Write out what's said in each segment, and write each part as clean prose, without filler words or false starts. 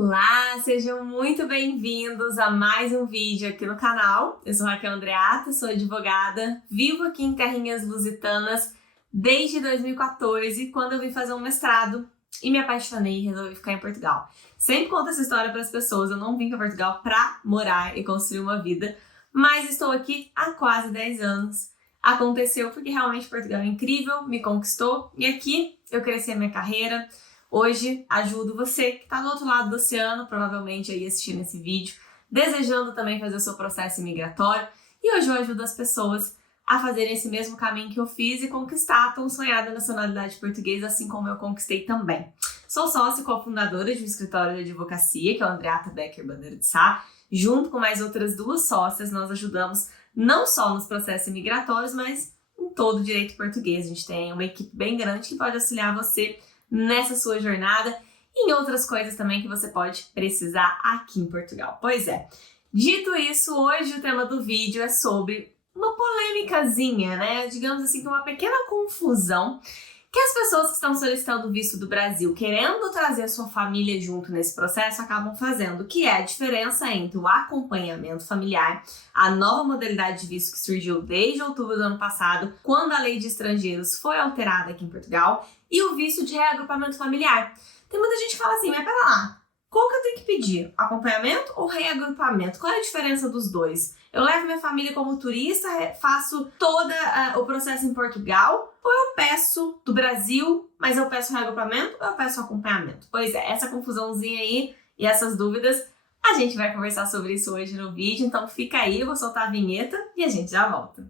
Olá, sejam muito bem-vindos a mais um vídeo aqui no canal. Eu sou Raquel Andreata, sou advogada, vivo aqui em Terrinhas Lusitanas desde 2014, quando eu vim fazer um mestrado e me apaixonei e resolvi ficar em Portugal. Sempre conto essa história para as pessoas, eu não vim para Portugal para morar e construir uma vida, mas estou aqui há quase 10 anos. Aconteceu porque realmente Portugal é incrível, me conquistou e aqui eu cresci a minha carreira. Hoje ajudo você que está do outro lado do oceano, provavelmente aí assistindo esse vídeo, desejando também fazer o seu processo imigratório. E hoje eu ajudo as pessoas a fazerem esse mesmo caminho que eu fiz e conquistar a tão sonhada nacionalidade portuguesa, assim como eu conquistei também. Sou sócia e cofundadora de um escritório de advocacia, que é o Andreata Becker Bandeira de Sá. Junto com mais outras duas sócias, nós ajudamos não só nos processos migratórios, mas em todo o direito português. A gente tem uma equipe bem grande que pode auxiliar você nessa sua jornada e em outras coisas também que você pode precisar aqui em Portugal. Pois é, dito isso, hoje o tema do vídeo é sobre uma polêmicazinha, né? Digamos assim, que uma pequena confusão que as pessoas que estão solicitando o visto do Brasil, querendo trazer a sua família junto nesse processo, acabam fazendo, que é a diferença entre o acompanhamento familiar, a nova modalidade de visto que surgiu desde outubro do ano passado, quando a lei de estrangeiros foi alterada aqui em Portugal, e o visto de reagrupamento familiar. Tem muita gente que fala assim, mas pera lá, qual que eu tenho que pedir? Acompanhamento ou reagrupamento? Qual é a diferença dos dois? Eu levo minha família como turista, faço todo o processo em Portugal, ou eu peço do Brasil, mas eu peço reagrupamento ou eu peço acompanhamento? Pois é, essa confusãozinha aí e essas dúvidas, a gente vai conversar sobre isso hoje no vídeo, então fica aí, eu vou soltar a vinheta e a gente já volta.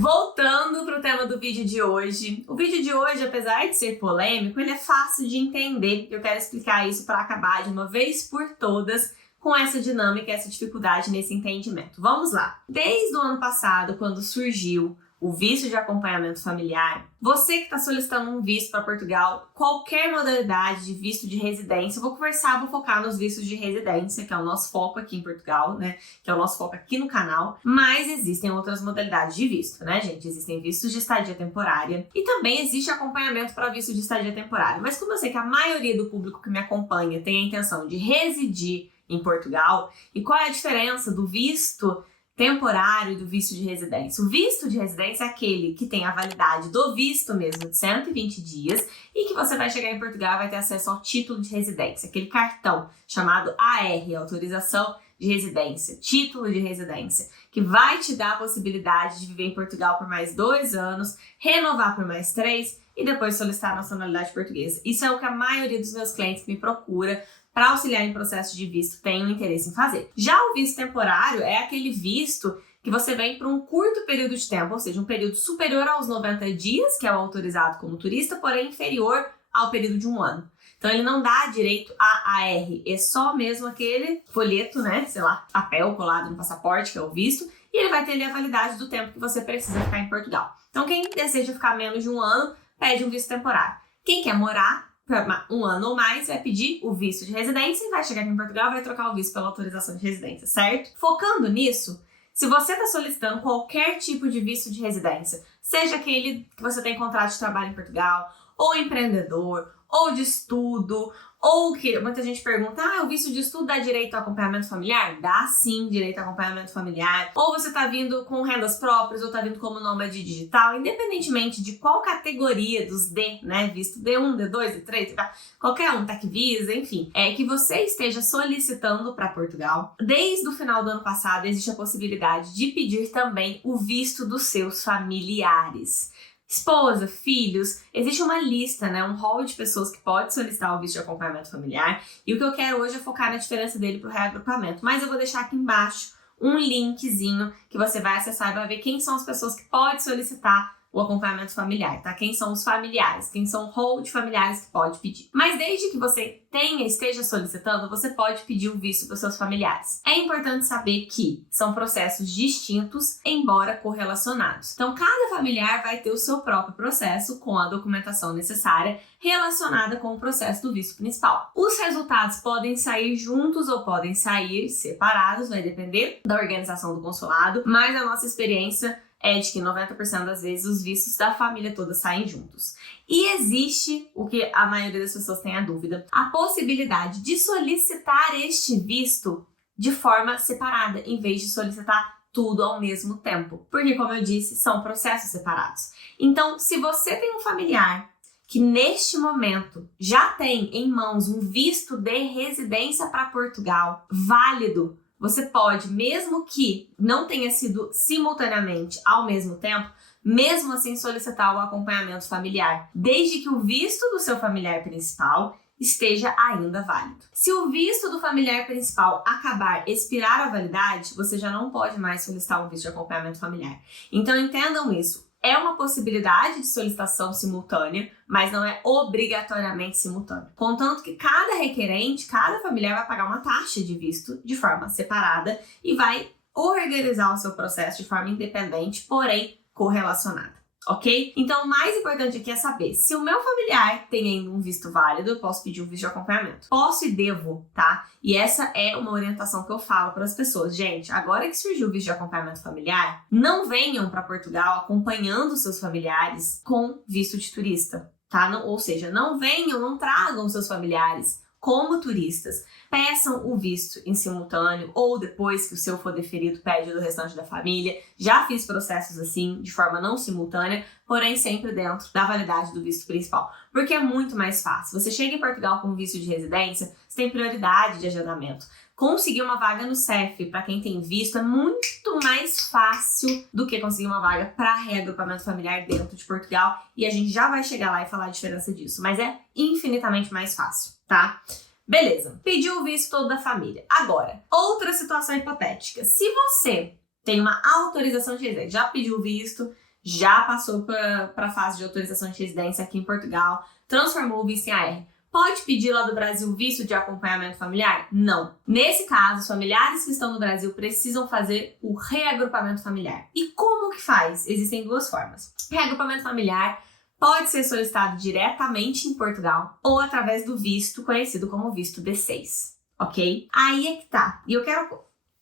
Voltando para o tema do vídeo de hoje. O vídeo de hoje, apesar de ser polêmico, ele é fácil de entender. Eu quero explicar isso para acabar de uma vez por todas com essa dinâmica, essa dificuldade nesse entendimento. Vamos lá. Desde o ano passado, quando surgiu o visto de acompanhamento familiar, você que está solicitando um visto para Portugal, qualquer modalidade de visto de residência, eu vou focar nos vistos de residência, que é o nosso foco aqui em Portugal, né? Que é o nosso foco aqui no canal, mas existem outras modalidades de visto, né, gente? Existem vistos de estadia temporária e também existe acompanhamento para visto de estadia temporária. Mas como eu sei que a maioria do público que me acompanha tem a intenção de residir em Portugal, e qual é a diferença do visto temporário e do visto de residência? O visto de residência é aquele que tem a validade do visto mesmo de 120 dias e que você vai chegar em Portugal e vai ter acesso ao título de residência, aquele cartão chamado AR, Autorização de Residência, Título de Residência, que vai te dar a possibilidade de viver em Portugal por mais 2 anos, renovar por mais 3 e depois solicitar a nacionalidade portuguesa. Isso é o que a maioria dos meus clientes que me procura para auxiliar em processo de visto tem um interesse em fazer. Já o visto temporário é aquele visto que você vem por um curto período de tempo, ou seja, um período superior aos 90 dias, que é o autorizado como turista, porém inferior ao período de 1 ano. Então ele não dá direito a AR, é só mesmo aquele folheto, né, sei lá, papel colado no passaporte, que é o visto, e ele vai ter ali a validade do tempo que você precisa ficar em Portugal. Então quem deseja ficar menos de 1 ano, pede um visto temporário. Quem quer morar por 1 ano ou mais, vai pedir o visto de residência e vai chegar aqui em Portugal e vai trocar o visto pela autorização de residência, certo? Focando nisso, se você está solicitando qualquer tipo de visto de residência, seja aquele que você tem contrato de trabalho em Portugal, ou empreendedor, ou de estudo, ou que muita gente pergunta, o visto de estudo dá direito a acompanhamento familiar? Dá sim direito a acompanhamento familiar. Ou você tá vindo com rendas próprias, ou tá vindo como nômade digital, independentemente de qual categoria dos D, né, visto D1, D2, D3, qualquer um, TecVisa, enfim, que você esteja solicitando para Portugal. Desde o final do ano passado existe a possibilidade de pedir também o visto dos seus familiares. Esposa, filhos, existe uma lista, né, um hall de pessoas que pode solicitar o visto de acompanhamento familiar, e o que eu quero hoje é focar na diferença dele para o reagrupamento, mas eu vou deixar aqui embaixo um linkzinho que você vai acessar e vai ver quem são as pessoas que podem solicitar o acompanhamento familiar, tá? Quem são os familiares, quem são o hall de familiares que pode pedir. Mas desde que você esteja solicitando, você pode pedir o visto para os seus familiares. É importante saber que são processos distintos, embora correlacionados. Então, cada familiar vai ter o seu próprio processo com a documentação necessária relacionada com o processo do visto principal. Os resultados podem sair juntos ou podem sair separados, vai depender da organização do consulado, mas a nossa experiência é de que 90% das vezes os vistos da família toda saem juntos. E existe, o que a maioria das pessoas tem a dúvida, a possibilidade de solicitar este visto de forma separada, em vez de solicitar tudo ao mesmo tempo. Porque, como eu disse, são processos separados. Então, se você tem um familiar que neste momento já tem em mãos um visto de residência para Portugal válido, você pode, mesmo que não tenha sido simultaneamente ao mesmo tempo, mesmo assim solicitar o acompanhamento familiar, desde que o visto do seu familiar principal esteja ainda válido. Se o visto do familiar principal acabar, expirar a validade, você já não pode mais solicitar um visto de acompanhamento familiar. Então entendam isso. É uma possibilidade de solicitação simultânea, mas não é obrigatoriamente simultânea. Contanto que cada requerente, cada familiar vai pagar uma taxa de visto de forma separada e vai organizar o seu processo de forma independente, porém correlacionada. Ok? Então, o mais importante aqui é saber se o meu familiar tem ainda um visto válido, eu posso pedir um visto de acompanhamento. Posso e devo, tá? E essa é uma orientação que eu falo para as pessoas. Gente, agora que surgiu o visto de acompanhamento familiar, não venham para Portugal acompanhando seus familiares com visto de turista, tá? Não, ou seja, não venham, não tragam seus familiares como turistas. Peçam o visto em simultâneo ou depois que o seu for deferido, pede do restante da família. Já fiz processos assim, de forma não simultânea, porém sempre dentro da validade do visto principal. Porque é muito mais fácil. Você chega em Portugal com visto de residência, você tem prioridade de agendamento. Conseguir uma vaga no CEF para quem tem visto é muito mais fácil do que conseguir uma vaga para reagrupamento familiar dentro de Portugal. E a gente já vai chegar lá e falar a diferença disso, mas é infinitamente mais fácil, tá? Beleza, pediu o visto todo da família. Agora, outra situação hipotética. Se você tem uma autorização de residência, já pediu o visto, já passou para a fase de autorização de residência aqui em Portugal, transformou o visto em AR, pode pedir lá do Brasil visto de acompanhamento familiar? Não. Nesse caso, os familiares que estão no Brasil precisam fazer o reagrupamento familiar. E como que faz? Existem duas formas. Reagrupamento familiar pode ser solicitado diretamente em Portugal ou através do visto conhecido como visto D6, ok? Aí é que tá. E eu quero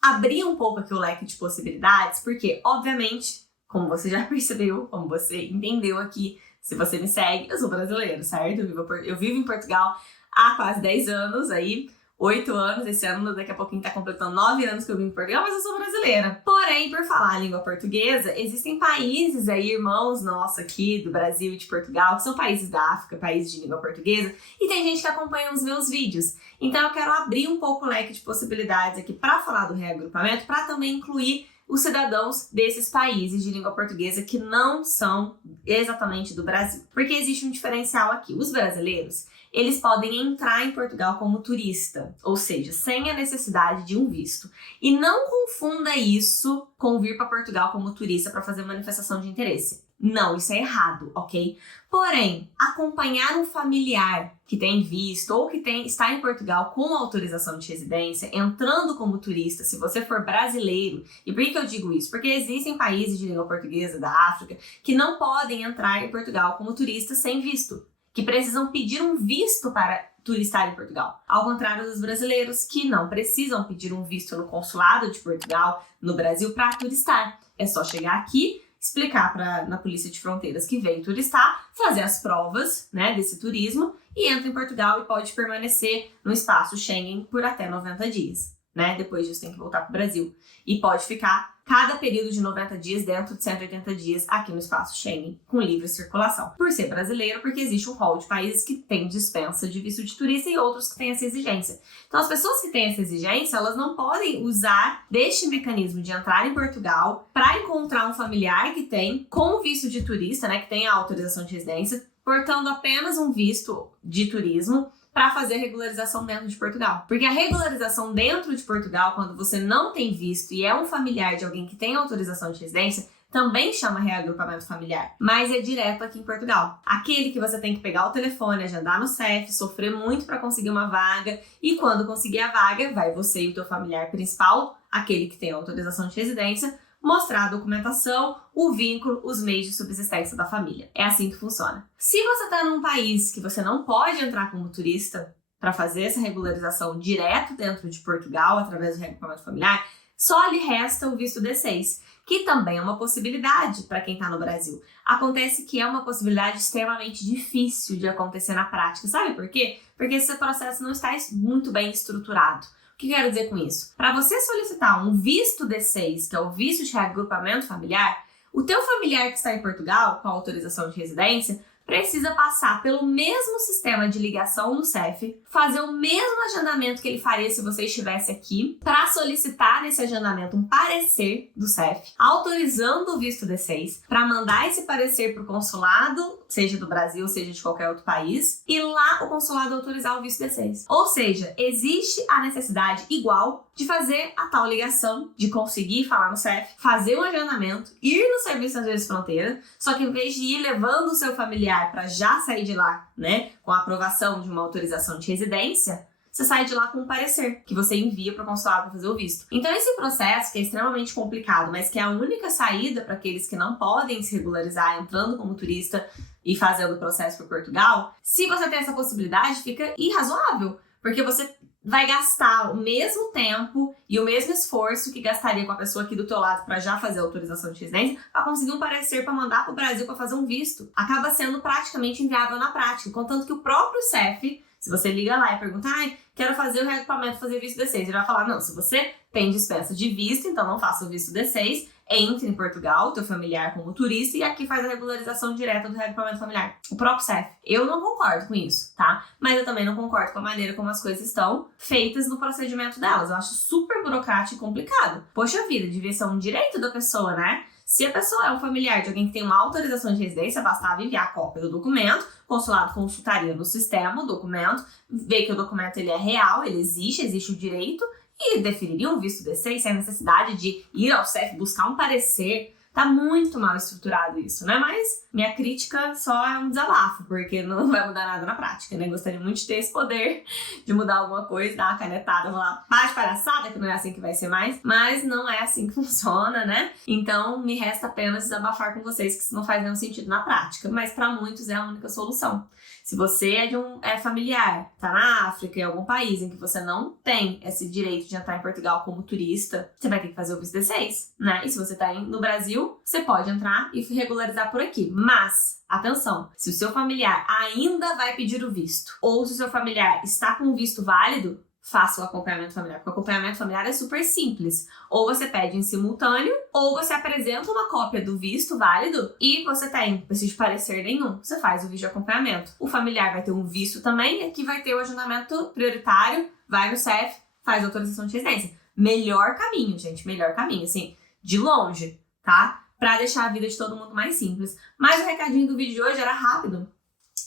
abrir um pouco aqui o leque de possibilidades, porque, obviamente, como você já percebeu, como você entendeu aqui, se você me segue, eu sou brasileiro, certo? Eu vivo em Portugal há quase 10 anos, aí 8 anos, esse ano daqui a pouquinho tá completando 9 anos que eu vim em Portugal, mas eu sou brasileira. Porém, por falar a língua portuguesa, existem países aí, irmãos nossos aqui do Brasil e de Portugal, que são países da África, países de língua portuguesa, e tem gente que acompanha os meus vídeos. Então eu quero abrir um pouco o leque de possibilidades aqui para falar do reagrupamento, para também incluir os cidadãos desses países de língua portuguesa que não são exatamente do Brasil. Porque existe um diferencial aqui. Os brasileiros, eles podem entrar em Portugal como turista, ou seja, sem a necessidade de um visto. E não confunda isso com vir para Portugal como turista para fazer manifestação de interesse. Não, isso é errado, ok? Porém, acompanhar um familiar que tem visto ou que está em Portugal com autorização de residência, entrando como turista, se você for brasileiro. E por que eu digo isso? Porque existem países de língua portuguesa da África que não podem entrar em Portugal como turista sem visto, que precisam pedir um visto para turistar em Portugal. Ao contrário dos brasileiros, que não precisam pedir um visto no consulado de Portugal, no Brasil, para turistar. É só chegar aqui, explicar na Polícia de Fronteiras que veio turistar, fazer as provas, né, desse turismo e entra em Portugal e pode permanecer no espaço Schengen por até 90 dias. Né? Depois disso tem que voltar para o Brasil. E pode ficar cada período de 90 dias dentro de 180 dias aqui no espaço Schengen, com livre circulação. Por ser brasileiro, porque existe um rol de países que têm dispensa de visto de turista e outros que têm essa exigência. Então as pessoas que têm essa exigência, elas não podem usar deste mecanismo de entrar em Portugal para encontrar um familiar que tem com visto de turista, né, que tem a autorização de residência, portando apenas um visto de turismo, para fazer a regularização dentro de Portugal. Porque a regularização dentro de Portugal, quando você não tem visto e é um familiar de alguém que tem autorização de residência, também chama reagrupamento familiar, mas é direto aqui em Portugal. Aquele que você tem que pegar o telefone, agendar no CEF, sofrer muito para conseguir uma vaga, e quando conseguir a vaga, vai você e o teu familiar principal, aquele que tem autorização de residência, mostrar a documentação, o vínculo, os meios de subsistência da família. É assim que funciona. Se você está num país que você não pode entrar como turista para fazer essa regularização direto dentro de Portugal, através do reagrupamento familiar, só lhe resta o visto D6, que também é uma possibilidade para quem está no Brasil. Acontece que é uma possibilidade extremamente difícil de acontecer na prática. Sabe por quê? Porque esse processo não está muito bem estruturado. O que eu quero dizer com isso? Para você solicitar um visto D6, que é o visto de reagrupamento familiar, o teu familiar que está em Portugal, com a autorização de residência, precisa passar pelo mesmo sistema de ligação no CEF, fazer o mesmo agendamento que ele faria se você estivesse aqui, para solicitar nesse agendamento um parecer do CEF, autorizando o visto D6, para mandar esse parecer para o consulado, seja do Brasil, seja de qualquer outro país, e lá o consulado autorizar o visto D6. Ou seja, existe a necessidade igual de fazer a tal ligação, de conseguir falar no CEF, fazer um agendamento, ir no Serviço das Vezes Fronteira, só que em vez de ir levando o seu familiar para já sair de lá, né, com a aprovação de uma autorização de residência, você sai de lá com um parecer que você envia para o consulado para fazer o visto. Então esse processo, que é extremamente complicado, mas que é a única saída para aqueles que não podem se regularizar entrando como turista e fazendo o processo por Portugal, se você tem essa possibilidade, fica irrazoável, porque você vai gastar o mesmo tempo e o mesmo esforço que gastaria com a pessoa aqui do teu lado para já fazer a autorização de residência para conseguir um parecer para mandar para o Brasil para fazer um visto. Acaba sendo praticamente inviável na prática, contanto que o próprio CEF, se você liga lá e pergunta, quero fazer o reagrupamento, fazer visto D6, ele vai falar, não, se você tem dispensa de visto, então não faça o visto D6, entre em Portugal, teu familiar como turista, e aqui faz a regularização direta do reagrupamento familiar. O próprio CEF. Eu não concordo com isso, tá? Mas eu também não concordo com a maneira como as coisas estão feitas no procedimento delas. Eu acho super burocrático e complicado. Poxa vida, devia ser um direito da pessoa, né? Se a pessoa é um familiar de alguém que tem uma autorização de residência, bastava enviar a cópia do documento, o consulado consultaria no sistema o documento, ver que o documento ele é real, ele existe o direito, e definiria um visto D6 sem a necessidade de ir ao CEF buscar um parecer. Tá muito mal estruturado isso, né? Mas minha crítica só é um desabafo, porque não vai mudar nada na prática, né? Gostaria muito de ter esse poder de mudar alguma coisa, dar uma canetada, falar, para de palhaçada, que não é assim que vai ser mais. Mas não é assim que funciona, né? Então, me resta apenas desabafar com vocês que isso não faz nenhum sentido na prática. Mas para muitos é a única solução. Se você é familiar, tá na África, em algum país em que você não tem esse direito de entrar em Portugal como turista, você vai ter que fazer o visto D6, né? E se você tá no Brasil, você pode entrar e regularizar por aqui. Mas, atenção, se o seu familiar ainda vai pedir o visto, ou se o seu familiar está com o visto válido, faça o acompanhamento familiar, porque o acompanhamento familiar é super simples. Ou você pede em simultâneo, ou você apresenta uma cópia do visto válido e você não precisa de parecer nenhum. Você faz o vídeo de acompanhamento. O familiar vai ter um visto também, e aqui vai ter o agendamento prioritário, vai no CEF, faz a autorização de residência. Melhor caminho, gente, melhor caminho, assim, de longe, tá? Pra deixar a vida de todo mundo mais simples. Mas o recadinho do vídeo de hoje era rápido,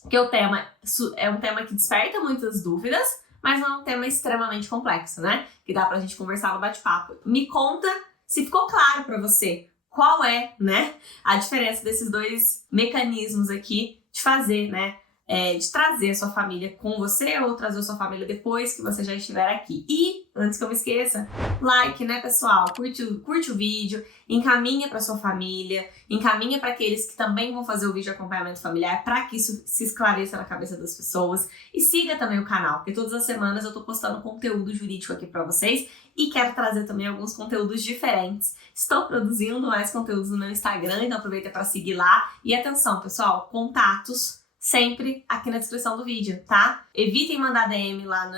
porque o tema é um tema que desperta muitas dúvidas, mas não é um tema extremamente complexo, né? Que dá pra gente conversar no bate-papo. Me conta se ficou claro pra você qual é, né, a diferença desses dois mecanismos aqui de fazer, né? De trazer a sua família com você ou trazer a sua família depois que você já estiver aqui. E, antes que eu me esqueça, like, né, pessoal? Curte o vídeo, encaminha para sua família, encaminha para aqueles que também vão fazer o vídeo de acompanhamento familiar para que isso se esclareça na cabeça das pessoas. E siga também o canal, porque todas as semanas eu tô postando conteúdo jurídico aqui para vocês e quero trazer também alguns conteúdos diferentes. Estou produzindo mais conteúdos no meu Instagram, então aproveita para seguir lá. E atenção, pessoal, contatos sempre aqui na descrição do vídeo, tá? Evitem mandar DM lá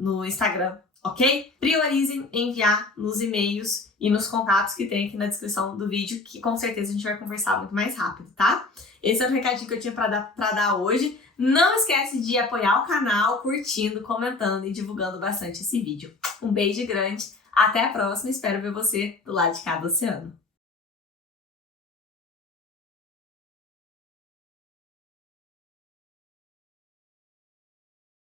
no Instagram, ok? Priorizem enviar nos e-mails e nos contatos que tem aqui na descrição do vídeo, que com certeza a gente vai conversar muito mais rápido, tá? Esse é o recadinho que eu tinha pra dar hoje. Não esquece de apoiar o canal, curtindo, comentando e divulgando bastante esse vídeo. Um beijo grande, até a próxima, espero ver você do lado de cá do oceano.